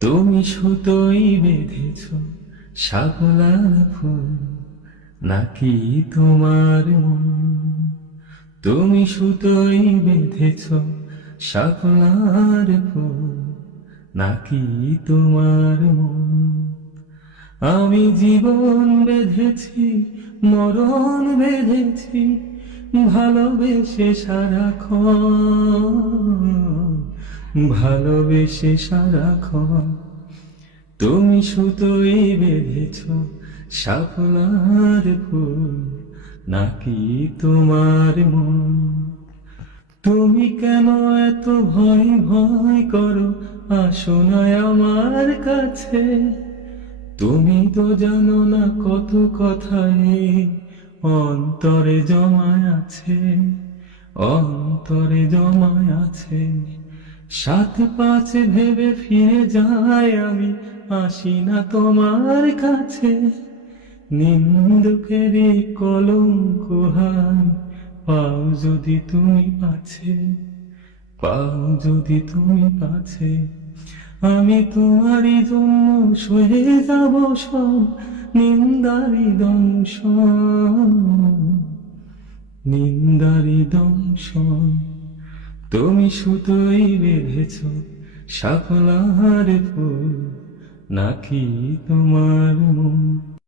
তুমি সুতোই বেঁধেছ শাপলার ফুল, নাকি তোমার মন? তুমি সুতোই বেঁধেছ শাপলার ফুল, নাকি তোমার মন? আমি জীবন বেঁধেছি, মরণ বেঁধেছি, ভালোবেসে সারাক্ষণ, ভালোবেসে সারাক্ষণ। তুমি সুতোই বেঁধেছ শাপলার ফুল, নাকি তোমার মন? তুমি কেন এত ভয় ভয় করো, আসো না আমার কাছে। তুমি তো জানো না কত কথাই অন্তরে জমায় আছে, অন্তরে জমায় আছে। 7-5 ভেবে ফিরে যাই আমি, আসি না তোমার কাছে। নিন্দুকেরই কলঙ্ক হাই, পাও যদি তুমি পাছে, পাও যদি তুমি পাছে। আমি তোমারই জন্য সয়ে যাব সব নিন্দারি দংশন, নিন্দারি দংশন। তুমি সুতোই বেঁধেছ শাপলার ফুল, নাকি তোমার মন?